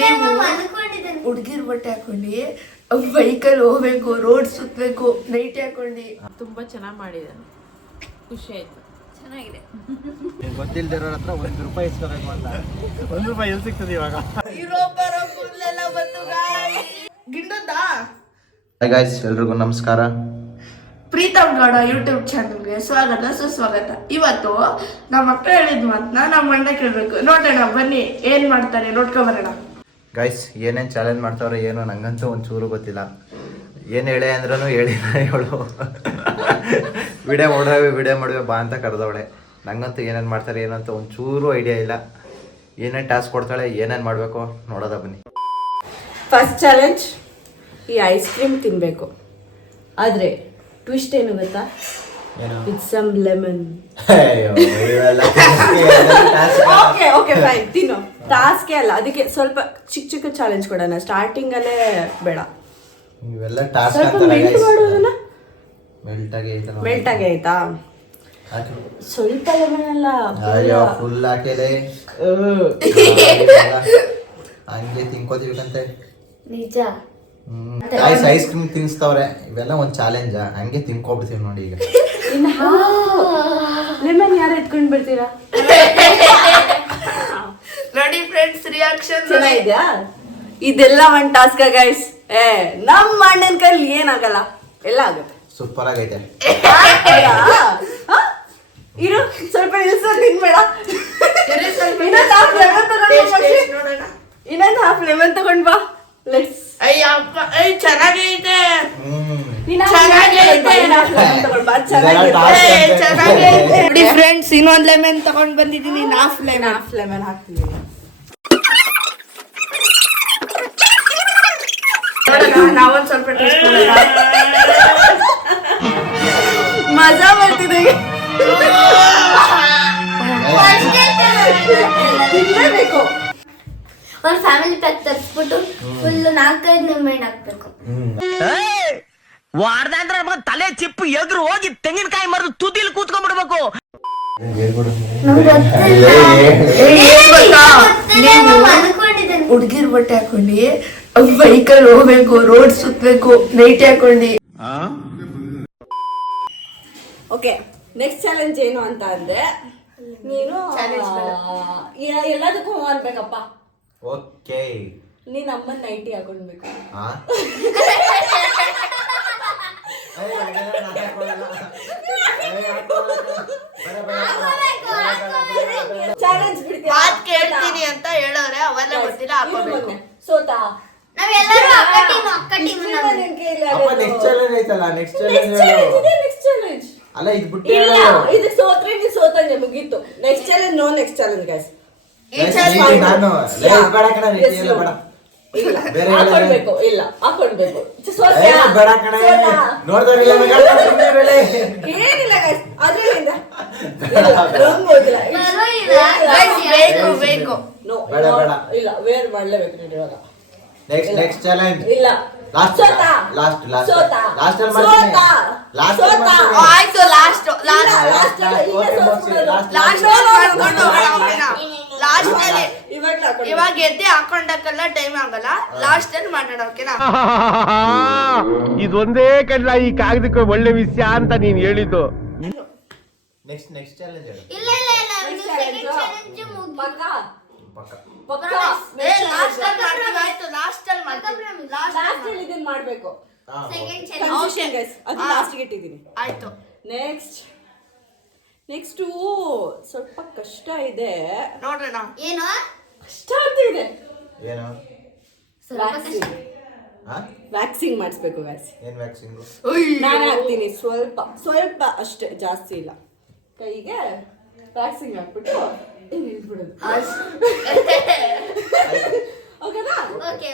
ನೀವು ಹುಡುಗಿರ್ ಬಟ್ಟೆ ಹಾಕೊಂಡು ಬೈಕಲ್ಲಿ ಹೋಗ್ಬೇಕು, ರೋಡ್ ಸುತ್ತಬೇಕು, ನೈಟ್ ಹಾಕೊಂಡು ತುಂಬಾ ಚೆನ್ನಾಗಿ ಮಾಡಿದ್ದಾನೆ, ಖುಷಿ ಆಯ್ತು, ಚೆನ್ನಾಗಿದೆ. ಗೊತ್ತಿಲ್ದಿರೋರ ಹತ್ರ ₹1 ಇಸ್ಕೋಬೇಕು ಅಂತ. ₹1 ಎಲ್ಲಿ ಸಿಗ್ತದೆ ಇವಾಗ? ಹಾಯ್ ಗಾಯ್ಸ್, ಎಲ್ರಿಗೂ ನಮಸ್ಕಾರ. ಪ್ರೀತಮ್ ಗೌಡ ಯೂಟ್ಯೂಬ್ ಚಾನಲ್ಗೆ ಸ್ವಾಗತ ಸುಸ್ವಾಗತ. ಇವತ್ತು ನಮ್ಮ ಅಕ್ಕ ಹೇಳಿದ್ ಮಾತನ್ನ ನಮ್ಮ ಅಣ್ಣ ಕೇಳ್ಬೇಕು. ನೋಡೋಣ ಬನ್ನಿ ಏನ್ ಮಾಡ್ತಾರೆ, ನೋಡ್ಕೊಂಬರೋಣ. ಗೈಸ್, ಏನೇನು ಚಾಲೆಂಜ್ ಮಾಡ್ತಾವ್ರೆ ಏನೋ ನಂಗಂತೂ ಒಂಚೂರು ಗೊತ್ತಿಲ್ಲ. ಏನು ಹೇಳೆ ಅಂದ್ರೂ ಹೇಳಿಲ್ಲ ಇವಳು. ವಿಡಿಯೋ ಮಾಡುವೆ ಬಾ ಅಂತ ಕರೆದವಳೆ. ನಂಗಂತೂ ಏನೇನು ಮಾಡ್ತಾರೆ ಏನಂತ ಒಂಚೂರು ಐಡಿಯಾ ಇಲ್ಲ. ಏನೇನು ಟಾಸ್ಕ್ ಕೊಡ್ತಾಳೆ, ಏನೇನು ಮಾಡಬೇಕು ನೋಡೋದ ಬನ್ನಿ. ಫಸ್ಟ್ ಚಾಲೆಂಜ್, ಈ ಐಸ್ ಕ್ರೀಮ್ ತಿನ್ಬೇಕು. ಆದ್ರೆ ಟ್ವಿಸ್ಟ್ ಏನು ಗೊತ್ತಾ? With some lemon. Okay okay fine, ತಿನ್ನು. ಟಾಸ್ಕೇ ಅಲ್ಲ, ಅದಕ್ಕೆ ಸ್ವಲ್ಪ ಚಿಕ್ಕ ಚಿಕ್ಕ ಚಾಲೆಂಜ್ ಕೊಡೋಣ. ಸ್ಟಾರ್ಟಿಂಗ್ ಅಲ್ಲೇ ಬೇಡ. ಇವೆಲ್ಲ ಟಾಸ್ಕ್ ಸ್ವಲ್ಪ ಮೆಲ್ಟ್ ಮಾಡೋದನ್ನ. ಮೆಲ್ಟ್ ಆಗಿ ಆಯ್ತಾ? ಸ್ವಲ್ಪ ಲೆಮನ್ ಅಲ್ಲ, ಅಯ್ಯೋ ಫುಲ್ ಹಾಕಿದೆ. ಹಂಗೆ ತಿನ್ಕೋತೀವಿಕಂತೆ. ನಿಜ. ಐಸ್ ಕ್ರೀಮ್ ತಿನ್ಸ್ತವ್ರೆ. ಇವೆಲ್ಲ ಒಂದು ಚಾಲೆಂಜ್. ಹಂಗೆ ತಿನ್ಕೊಬಿಡ್ತೀವಿ ನೋಡಿ. ಈಗ ಲೆಮನ್ ಯಾರು ಎತ್ಕೊಂಡ್ ಬಿಡ್ತೀರಾ ನೋಡಿ ಫ್ರೆಂಡ್ಸ್, ರಿಯಾಕ್ಷನ್ ಚೆನ್ನಾಗಿದ್ಯಾ? ಇದೆಲ್ಲ ಒಂದ್ ಟಾಸ್ಕ್ ಗೈಸ್. ನಮ್ಮ ಅಣ್ಣನ ಕೈಲಿ ಏನಾಗಲ್ಲ, ಎಲ್ಲ ಆಗುತ್ತೆ. ಸೂಪರ್ ಆಗೈತೆ. ಇರು, ಸ್ವಲ್ಪ ಇಳಿಸ ತಿನ್ಬೇಡ. ಇನ್ನೊಂದು ಹಾಫ್ ಲೆಮನ್ ತಗೊಂಡ್ ಬಾ. ಲೆಟ್ಸ್. ಅಯ್ಯಪ್ಪ, ಚೆನ್ನಾಗೈತೆ. ನೋಡಿ ಫ್ರೆಂಡ್ಸ್, ಇನ್ನೊಂದ್ ಲೆಮನ್ ತಗೊಂಡ್ ಬಂದಿದ್ದೀನಿ. ಹಾಫ್ ಲೆಮನ್ ಹಾಕ್ತೀನಿ. ನಾವೊಂದ್ ಸ್ವಲ್ಪ ಟೇಸ್ಟ್ ಮಾಡೋಣ. ಮಜಾ ಬರ್ತಿದೆ. ತಿನ್ಲೇಬೇಕು. ಒಂದು ಫ್ಯಾಮಿಲಿ ಪ್ಯಾಕ್ ತರಿಸ್ಬಿಟ್ಟು ಫುಲ್ 4-5 ನಿಂಬೆಹಣ್ಣು ಹಾಕ್ಬೇಕು. ವಾರದಂದ್ರೆ ತಲೆ ಚಿಪ್ಪು ಎದುರು ಹೋಗಿ ತೆಂಗಿನಕಾಯಿ ಮರದ ತುದಿಲಿ ಕೂತ್ಕೊಂಡ್ಬಿಡ್ಬೇಕು. ಹುಡುಗಿರ್ ಬಟ್ಟೆ ಹಾಕೊಂಡು ಬೈಕಲ್ಲಿ ಹೋಗ್ಬೇಕು, ರೋಡ್ ಸುತ್ತಬೇಕು, ನೈಟ್ ಹಾಕೊಂಡು. ಓಕೆ, ನೆಕ್ಸ್ಟ್ ಚಾಲೆಂಜ್ ಏನು ಅಂತ ಅಂದ್ರೆ, ನೀನು ಎಲ್ಲದಕ್ಕೂ ಅನ್ಬೇಕಪ್ಪ. ಓಕೆ, ನೀನ್ ಅಮ್ಮನ ನೈಟಿ ಹಾಕೊಂಡ್ಬೇಕು. ಚಾಲೆಂಜ್ ಬಿಡ್ತೀಯ? ಕೇಳ್ತೀನಿ ಅಂತ ಹೇಳೋರೆ, ಅವೆಲ್ಲ ಗೊತ್ತಿಲ್ಲ, ಹಾಕೋಬೇಕು. ಸೋತಾ ನಾವೆಲ್ಲರೂ ಅಕ್ಕ ಟೀಮ್ ನೆಕ್ಸ್ಟ್ ಚಾಲೆಂಜ್ ಐತಲ್ಲ. ನೆಕ್ಸ್ಟ್ ಚಾಲೆಂಜ್ ಅಲ್ಲ, ಇದು ಬಿಟ್ಟು ಇದು ಸೋತ್ರೆ ನೀ ಸೋತಂಗೆ ಮುಗೀತು. Next challenge, no next challenge guys. ಹಾಕೊಳ್ಬೇಕು. ಇಲ್ಲ ಹಾಕೊಳ್ಬೇಕು. ಏನಿಲ್ಲ ಗೈಸ್, ಅದ್ರಿಂದ ಬೇಕು. ಇಲ್ಲ, ವೇರ್ ಮಾಡ್ಲೇಬೇಕು ನೀನು ಇವಾಗ. ನೆಕ್ಸ್ಟ್ ಚಾಲೆಂಜ್ ಇಲ್ಲ. ಲಾಸ್ಟ್ ಆಯ್ತು. ಇವಾಗ ಎದ್ದೆ ಹಾಕೊಂಡಕ್ಕೆಲ್ಲ ಟೈಮ್ ಆಗಲ್ಲ. ಲಾಸ್ಟ್ ಅಲ್ಲಿ ಮಾಡೋಣ, ಓಕೆನಾ? ಇದೊಂದೇ ಕಡ್ಲ ಈ ಕಾಗದಕ್ಕೆ ಒಳ್ಳೆ ವಿಷಯ ಅಂತ ನೀನ್ ಹೇಳಿದ್ದು. ನೆಕ್ಸ್ಟ್ ಚಾಲೆಂಜ್ ಇಲ್ಲ ಇಲ್ಲ ಇಲ್ಲ, ಇದು ಸೆಕೆಂಡ್ ಚಾಲೆಂಜ್ ಪಕ್ಕ ಲಾಸ್ಟ್ ಅಲ್ಲಿ ಇದನ್ನ ಮಾಡ್ಬೇಕು. ಸೆಕೆಂಡ್ ಚಾಲೆಂಜ್ ಅದು ಲಾಸ್ಟ್ ಗೆ ಇಟ್ಟಿದ್ದೀನಿ. ಆಯ್ತು. ನೆಕ್ಸ್ಟ್ ಸ್ವಲ್ಪ ಕಷ್ಟ ಇದೆ, ನೋಡ್ರಣ. ಏನು ಕಷ್ಟ ಅಂತ ಇದೆ. ಏನು? ವ್ಯಾಕ್ಸಿಂಗ್ ಮಾಡಿಸ್ಬೇಕು ಗೈಸ್. ಏನ್ ವ್ಯಾಕ್ಸಿಂಗ್? ನಾನು ಹಾಕ್ತೀನಿ ಸ್ವಲ್ಪ ಅಷ್ಟೇ, ಜಾಸ್ತಿ ಇಲ್ಲ. ಕೈಗೆ ವ್ಯಾಕ್ಸಿಂಗ್ ಹಾಕ್ಬಿಟ್ಟು ನಿಲ್ಬಿಡೋದು. ಓಕೆನಾ? ಓಕೆ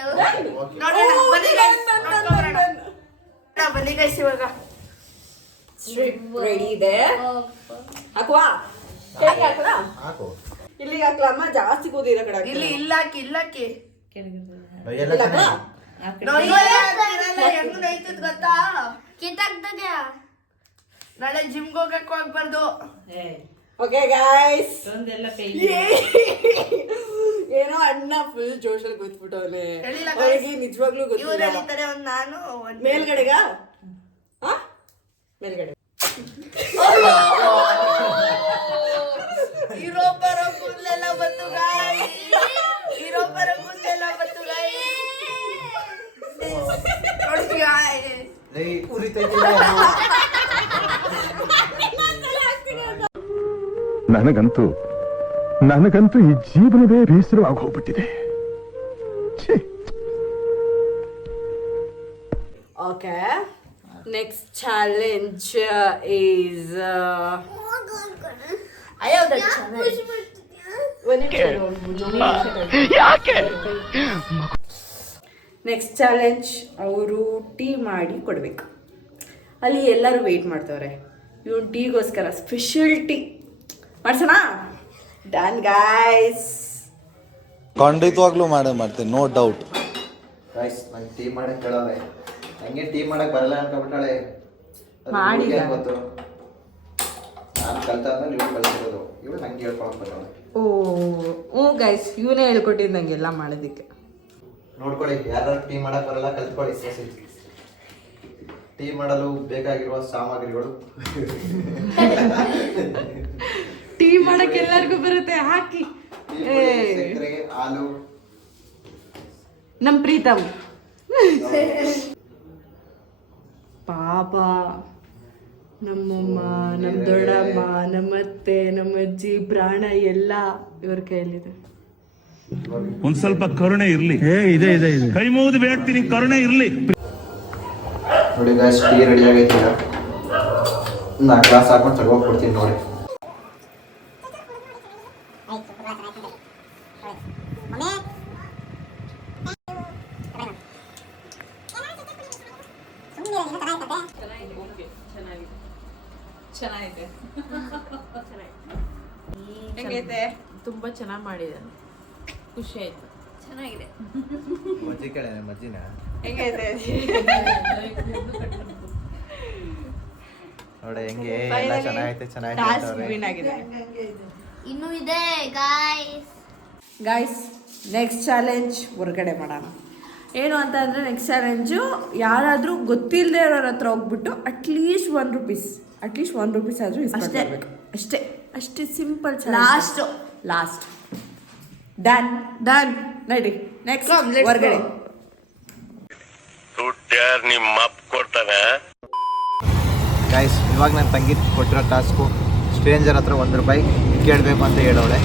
ಬನ್ನಿ ಗೈಸ್, ಇವಾಗ ಸ್ಟ್ರಿಪ್ ರೆಡಿ ಇದೆ. ಹಾಕುವಾ? ಹೇಗೆ ಹಾಕೋಣ? ಇಲ್ಲಿಗೆ ಹಾಕ್ಲಮ್ಮ, ಜಾಸ್ತಿ ಕೂದಿರೋ ಕಡೆ ಇಲ್ಲಿ ಇಲ್ಲಾಕಿ ಗೊತ್ತಾ? ಕಿತ್ತಾಕ್ದಾಗ ನಾಳೆ ಜಿಮ್ಗೆ ಹೋಗಕ್ಕೆ ಹೋಗ್ಬಾರ್ದು. ಓಕೆ ಗಾಯ್ಸ್ ಏನೋ ಅಣ್ಣ ಫುಲ್ ಜೋಶಲ್ಲಿ ಗೊತ್ಬಿಟ್ಟವನೆ ಹೇಳಿಲ್ಲ ಅವರಿಗೆ ನಿಜವಾಗ್ಲೂ ಇವ್ರು ಗೊತ್ತಿಲ್ಲ ಹೇಳಿದ್ದಾರೆ ಒಂದ್ ನಾನು ಒಂದ್ ಮೇಲ್ಗಡೆಗ ಮೇಲ್ಗಡೆ ಇರೋಬ್ಬರ ಕೂದಲೆಲ್ಲ ಬಂತು ಗಾಯ್ ಇರೋಬ್ಬರ ಕೂದಲೆಲ್ಲ ಬಂತು ಗಾಯ್ ನೋಡಿ ಗಾಯ್ ನನಗಂತೂ ಈ ಜೀವನವೇ ಬೇಸರವಾಗಿ ಹೋಗ್ಬಿಟ್ಟಿದೆ. Okay next challenge is next challenge ಅವರು ಟೀ ಮಾಡಿ ಕೊಡ್ಬೇಕು. ಅಲ್ಲಿ ಎಲ್ಲರೂ ವೆಯ್ಟ್ ಮಾಡ್ತವ್ರೆ. ಇವನು ಟೀಗೋಸ್ಕರ ಸ್ಪೆಷಲ್ ಟೀ ಮಾಡ್ಸೋಣ. Done guys. ಖಂಡಿತವಾಗ್ಲೂ ಮಾಡ್ತೀನಿ, ನೋ ಡೌಟ್. ಗೈಸ್ ನಂಗೆ ಟೀ ಮಾಡಕ್ ಕೇಳೋರೆ, ನಂಗೆ ಟೀ ಮಾಡಕ್ ಬರಲ್ಲ ಅನ್ಕೊಬಿಟ್ಟಾಳೆ. ಮಾಡಿ ಗೊತ್ತು, ನಾನು ಕಲ್ತಾದ್ಮೇಲೆ ಇವಳು ಕಲ್ತಿರೋದು, ಇವಳು ನಂಗೆ ಹೇಳ್ಕೊಳಕ್ ಬರೋಳೆ. ಹ್ಞೂ ಗೈಸ್, ಇವನೇ ಹೇಳ್ಕೊಟ್ಟಿದ್ದು ನಂಗೆಲ್ಲ ಮಾಡೋದಕ್ಕೆ. ನೋಡ್ಕೊಳ್ಳಿ, ಯಾರು ಟೀ ಮಾಡಕ್ ಬರಲ್ಲ ಕಲ್ತ್ಕೊಳ್ಳಿ. ಟೀ ಮಾಡಲು ಬೇಕಾಗಿರುವ ಸಾಮಗ್ರಿಗಳು ಟೀ ಮಾಡಕ್ ಎಲ್ಲರಿಗೂ ಬರುತ್ತೆ, ಹಾಕಿ. ಸಕ್ಕರೆ, ಹಾಲು. ನಮ್ ಪ್ರೀತಮ್ ಪಾಪ, ನಮ್ಮಮ್ಮ, ನಮ್ಮ ದೊಡ್ಡಮ್ಮ, ನಮ್ಮತ್ತೆ, ನಮ್ಮ ಅಜ್ಜಿ ಪ್ರಾಣ ಎಲ್ಲ ಇವ್ರ ಕೈಯಲ್ಲಿದೆ. ಒಂದ್ ಸ್ವಲ್ಪ ಕರುಣೆ ಇರ್ಲಿ. ಇದೆ ಕೈ ಮುಗಿದು ಬೇಡ್ತೀನಿ, ಕರುಣೆ ಇರ್ಲಿ. ನೋಡಿ ಗಾಯ್ಸ್, ಟೀ ರೆಡಿ ಆಗೈತಿ. ಈಗ ನಾ ಗ್ಲಾಸ್ ಹಾಕೊಂಡು ತಗೋಕ್ ಕೊಡ್ತೀನಿ ನೋಡಿ. ಚೆನ್ನಾಗಿದೆ. ಹೆಂಗೈತೆ? ತುಂಬಾ ಚೆನ್ನಾಗಿ ಮಾಡಿದ್ದಾನೆ, ಖುಷಿ ಆಯ್ತು. ಚೆನ್ನಾಗಿದೆ. ಮಜ್ಜಿ ಕಡೆ ಮಜ್ಜಿನ ಹೆಂಗೈತೆ? ನೋಡಿ ಹೆಂಗೆ ಎಲ್ಲ ಚೆನ್ನಾಗೈತೆ ಟಾಸ್ಕ್ ಚೆನ್ನಾಗೈತೆ. ವಿನ್ ಆಗಿದೆ. ಇನ್ನೂ ಇದೆ ಗಾಯ್ಸ್. ಗಾಯ್ಸ್, ನೆಕ್ಸ್ಟ್ ಚಾಲೆಂಜ್ ಹೊರಗಡೆ ಮಾಡೋಣ. ಏನು ಅಂತ ಅಂದರೆ ನೆಕ್ಸ್ಟ್ ಚಾಲೆಂಜು ಯಾರಾದರೂ ಗೊತ್ತಿಲ್ಲದೆ ಇರೋರ ಹತ್ರ ಹೋಗ್ಬಿಟ್ಟು ಅಟ್ಲೀಸ್ಟ್ ಒನ್ ರುಪೀಸ್ ಆದರೂ ಅಷ್ಟೇ. ಅಷ್ಟೇ ಅಷ್ಟೇ ಸಿಂಪಲ್. ಲಾಸ್ಟ್ ಡನ್ ನಡಿ. ನೆಕ್ಸ್ಟ್ Come, let's ಹೊರಗಡೆ. ಗೈಸ್, ಇವಾಗ ನನ್ನ ತಂಗಿ ಕೊಟ್ಟಿರೋ ಟಾಸ್ಕು ಸ್ಟ್ರೇಂಜರ್ ಹತ್ರ ₹1 ಕೇಳಬೇಕು ಅಂತ ಹೇಳೋಳೆ.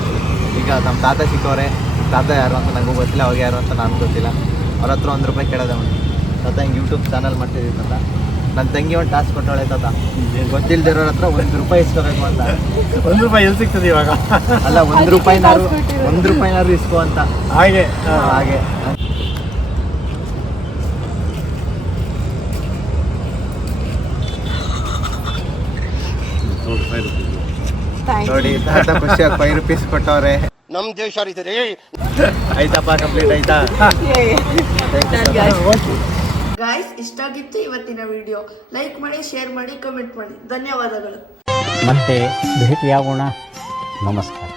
ಈಗ ನಮ್ಮ ತಾತ ಸಿಕ್ಕವ್ರೆ. ತಾತ ಯಾರು ಅಂತ ನನಗೂ ಗೊತ್ತಿಲ್ಲ, ಅವಾಗ ಯಾರು ಅಂತ ನನಗೂ ಗೊತ್ತಿಲ್ಲ. ಅವ್ರ ಹತ್ರ ₹1 ಕೇಳೋದೆ ಅವನು. ತಾತ ಹಿಂಗೆ ಯೂಟ್ಯೂಬ್ ಚಾನಲ್ ಮಾಡ್ತಿದ್ದೀವಿ ತಾತ. ನನ್ನ ತಂಗಿ ಒಂದು ಟಾಸ್ಕ್ ಕೊಟ್ಟವಳೆ ತಾತ, ಗೊತ್ತಿಲ್ಲದಿರೋರ ಹತ್ರ ₹1 ಇಸ್ಕೋಬೇಕು ಅಂತ. ₹1 ಎಲ್ಲಿ ಸಿಗ್ತದೆ ಇವಾಗ? ಅಲ್ಲ, ₹1 ಇಸ್ಕೋ ಅಂತ. ಹಾಗೆ ನೋಡಿ, ತಾತ ಖುಷಿಯಾಗಿ ₹5 ಕೊಟ್ಟವ್ರೆ. ನಮ್ ದೇಶ ಆಯ್ತಪ್ಪ, ಕಂಪ್ಲೀಟ್ ಆಯ್ತಾ? ಗಾಯ್ಸ್, ಇಷ್ಟ ಆಗಿತ್ತು ಇವತ್ತಿನ ವಿಡಿಯೋ. ಲೈಕ್ ಮಾಡಿ, ಶೇರ್ ಮಾಡಿ, ಕಮೆಂಟ್ ಮಾಡಿ. ಧನ್ಯವಾದಗಳು. ಮತ್ತೆ ಭೇಟಿಯಾಗೋಣ. ನಮಸ್ಕಾರ.